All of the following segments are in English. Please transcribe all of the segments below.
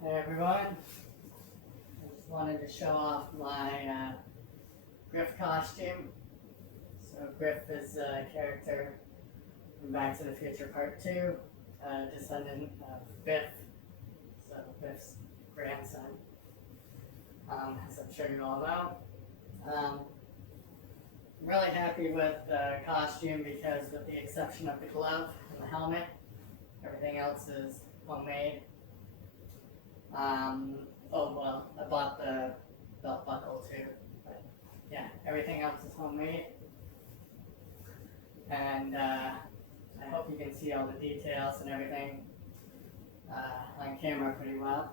Hey everyone, I just wanted to show off my Griff costume. So Griff is a character from Back to the Future Part 2, descendant of Biff, so Biff's grandson, as I'm sure you all know. I'm really happy with the costume because with the exception of the glove and the helmet, everything else is homemade. I bought the belt buckle too, but yeah, everything else is homemade. And I hope you can see all the details and everything on camera pretty well.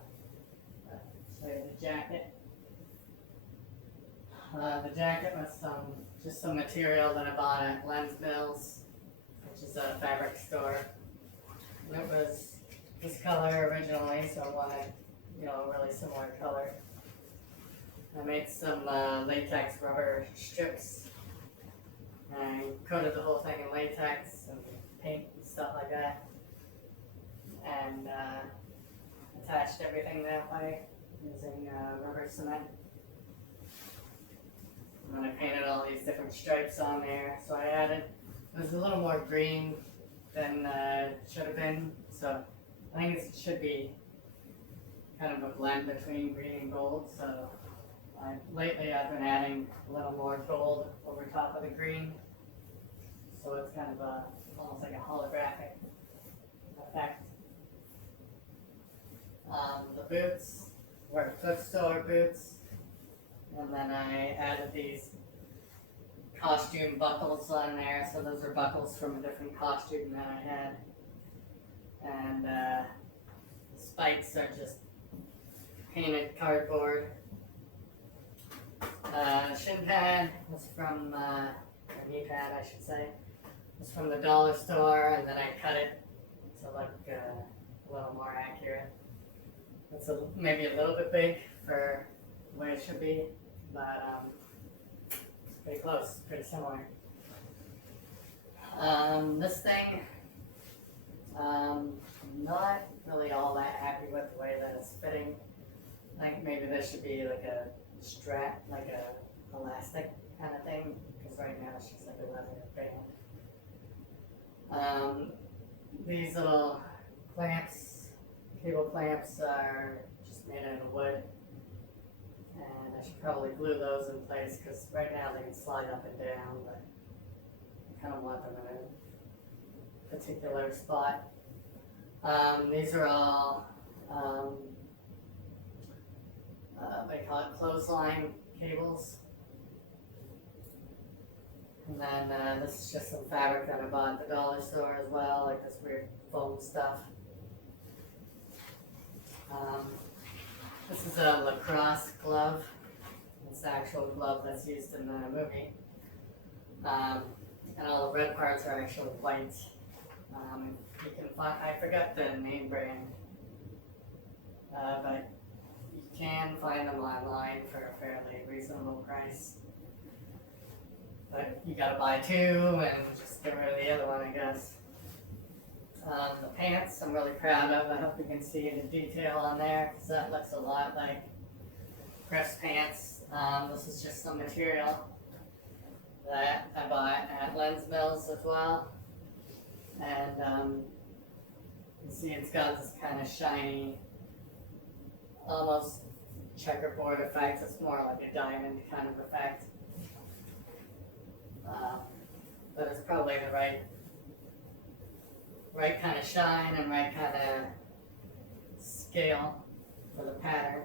Show you the jacket. The jacket was just some material that I bought at Lens Mills, which is a fabric store. And it was this color originally, so I wanted, a really similar color. I made some latex rubber strips and coated the whole thing in latex and paint and stuff like that, and attached everything that way using rubber cement. And then I painted all these different stripes on there, so I added, it was a little more green than it should have been, so I think it should be kind of a blend between green and gold. So lately I've been adding a little more gold over top of the green, so it's kind of almost like a holographic effect. The boots were thrift store boots, and then I added these costume buckles on there, so those are buckles from a different costume that I had. And the spikes are just painted cardboard. Shin pad was from, or knee pad I should say, was from the dollar store, and then I cut it to look a little more accurate. It's maybe a little bit big for the way it should be, but pretty close, pretty similar. This thing, I'm not really all that happy with the way that it's fitting. I think maybe this should be like a strap, like a elastic kind of thing, because right now it's just like a leather band. These little clamps, cable clamps, are just made out of wood, and I should probably glue those in place because right now they can slide up and down, but I kind of want them in a particular spot. These are all they call it clothesline cables. And then this is just some fabric that I bought at the dollar store as well, like this weird foam stuff. This is a lacrosse glove. It's the actual glove that's used in the movie. And all the red parts are actually white. You can find, I forgot the name brand, but you can find them online for a fairly reasonable price. But you gotta buy two and just get rid of the other one, I guess. The pants I'm really proud of. I hope you can see the detail on there, because that looks a lot like Griff's pants. This is just some material that I bought at Lens Mills as well. And you see it's got this kind of shiny, almost checkerboard effect. It's more like a diamond kind of effect. But it's probably the right kind of shine and right kind of scale for the pattern.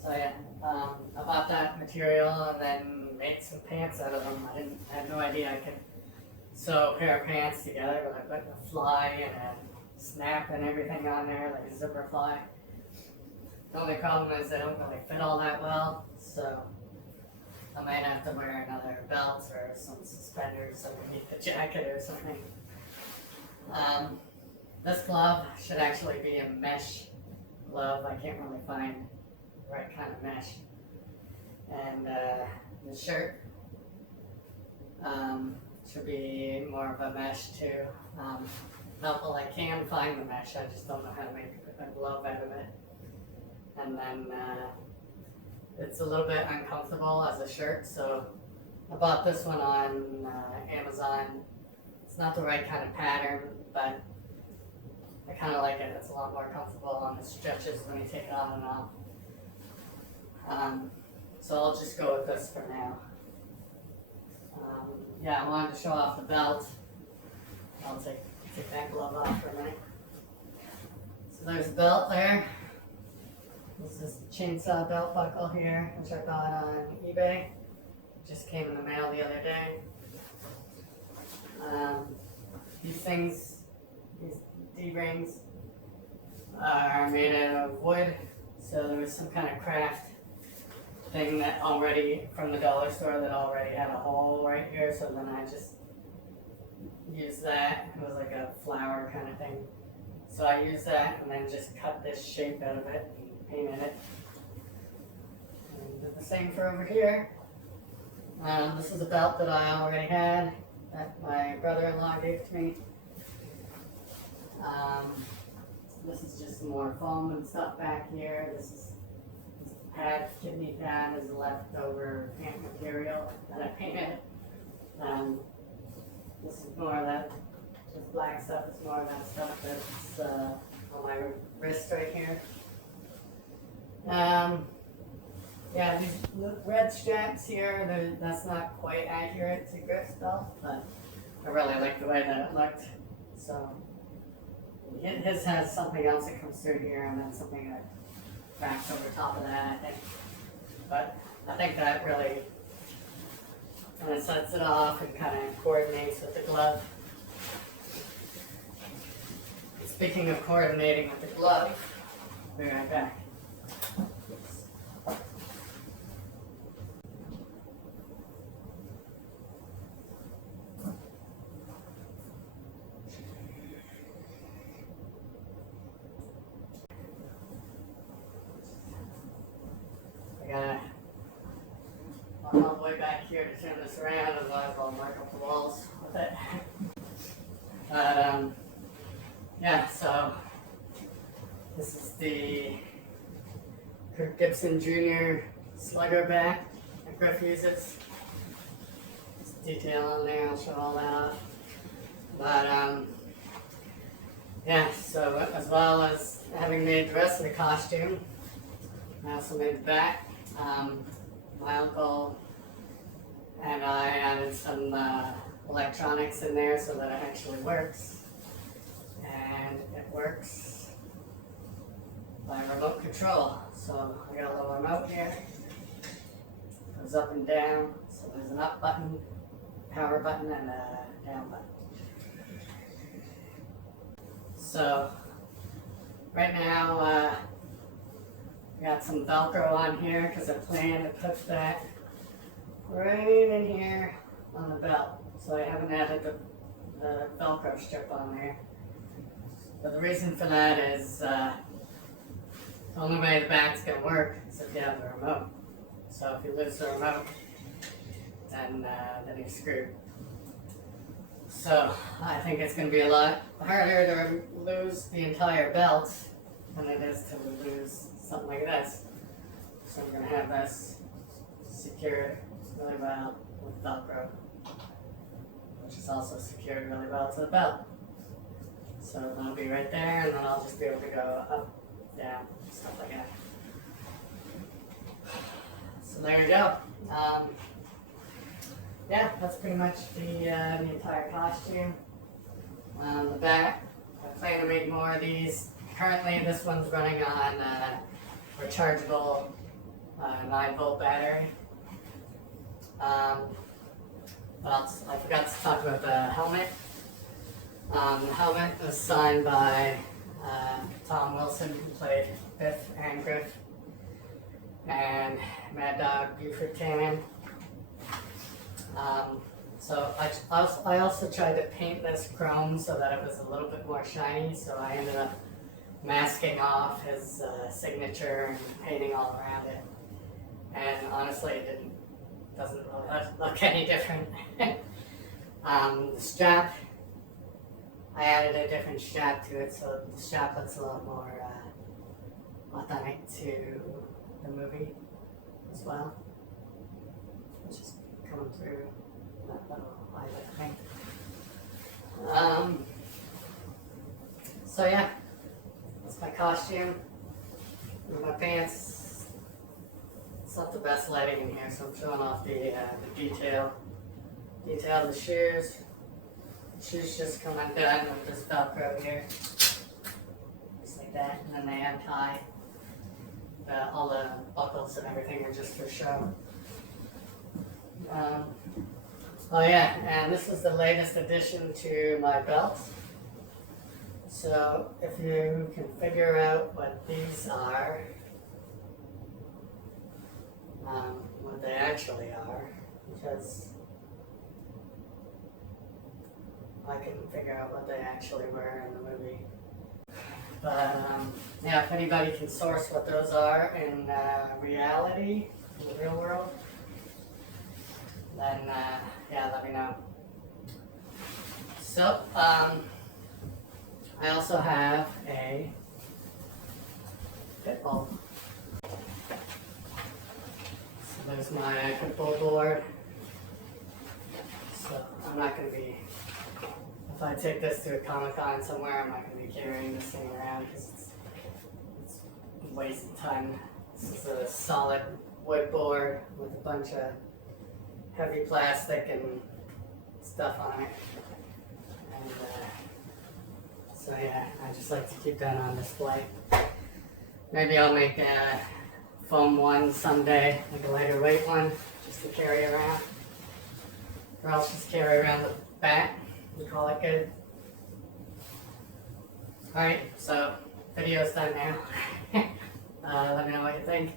So yeah, I bought that material and then made some pants out of them. I had no idea I could sew a pair of pants together, but I put a fly and a snap and everything on there, like a zipper fly. The only problem is they don't really fit all that well, so I might have to wear another belt or some suspenders underneath the jacket or something. This glove should actually be a mesh glove. I can't really find the right kind of mesh. And the shirt should be more of a mesh too. Well, I can find the mesh, I just don't know how to make a glove out of it. And then it's a little bit uncomfortable as a shirt, so I bought this one on Amazon. It's not the right kind of pattern, but I kind of like it. It's a lot more comfortable on the stretches when you take it on and off. So I'll just go with this for now. Yeah, I wanted to show off the belt. I'll take that glove off for a minute. So there's the belt there. This is the chainsaw belt buckle here, which I bought on eBay. Just came in the mail the other day. These things, these D-rings, are made out of wood. So there was some kind of craft thing that already, from the dollar store, that already had a hole right here. So then I just used that. It was like a flower kind of thing. So I used that and then just cut this shape out of it and painted it. And did the same for over here. This is a belt that I already had that my brother-in-law gave to me. This is just some more foam and stuff back here. This is pad, kidney pad is leftover paint material that I painted. This is more of that, this black stuff is more of that stuff that's on my wrist right here. Yeah, these red straps here, that's not quite accurate to Griff's belt, but I really like the way that it looked. So his has something else that comes through here and then something that wraps over top of that, I think. But I think that really kind of sets it off and kind of coordinates with the glove. Speaking of coordinating with the glove, be right back. I gotta walk all the way back here to turn this around, otherwise I'll mark up the walls with it. But yeah, so this is the Kirk Gibson Jr. slugger back that Griff uses. There's detail on there, I'll show all that off. But yeah, so as well as having made the rest of the costume, I also made the back. My uncle and I added some electronics in there so that it actually works. And it works by remote control. So I got a little remote here. It goes up and down. So there's an up button, power button, and a down button. So right now, I got some Velcro on here because I plan to put that right in here on the belt. So I haven't added the Velcro strip on there. But the reason for that is the only way the back's going to work is if you have the remote. So if you lose the remote, then you're screwed. So I think it's going to be a lot harder to lose the entire belt than it is to lose something like this. So I'm going to have this secured really well with Velcro, which is also secured really well to the belt. So that'll be right there, and then I'll just be able to go up, down, stuff like that. So there you go. Yeah, that's pretty much the entire costume. The back, I plan to make more of these. Currently, this one's running on rechargeable 9-volt battery. What else? I forgot to talk about the helmet. The helmet was signed by Tom Wilson, who played Biff and Griff, and Mad Dog Buford Cannon. So I also tried to paint this chrome so that it was a little bit more shiny, so I ended up masking off his signature and painting all around it. And honestly, it doesn't really look any different. The strap, I added a different strap to it, so the strap looks a lot more authentic to the movie as well, which is coming through that little eyelid thing. So yeah, that's my costume. And my pants. It's not the best lighting in here, so I'm showing off the detail of the shoes. The shoes just come undone with this Velcro here, just like that, and then they untie. All the buckles and everything are just for show. Oh yeah, and this is the latest addition to my belt. So if you can figure out what these are, what they actually are, because I couldn't figure out what they actually were in the movie. But yeah, if anybody can source what those are in reality, in the real world, then yeah, let me know. So, I also have a pit bull. So there's my pit bull board. So I'm not going to be, if I take this to a Comic-Con somewhere, I'm not going to be carrying this thing around because it's a waste of time. This is a solid wood board with a bunch of heavy plastic and stuff on it. And so yeah, I just like to keep that on display. Maybe I'll make a foam one someday, like a lighter weight one, just to carry around. Or else just carry around the bat and call it good. Alright, so video's done now. Let me know what you think.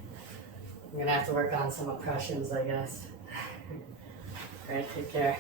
I'm gonna have to work on some impressions, I guess. Alright, take care.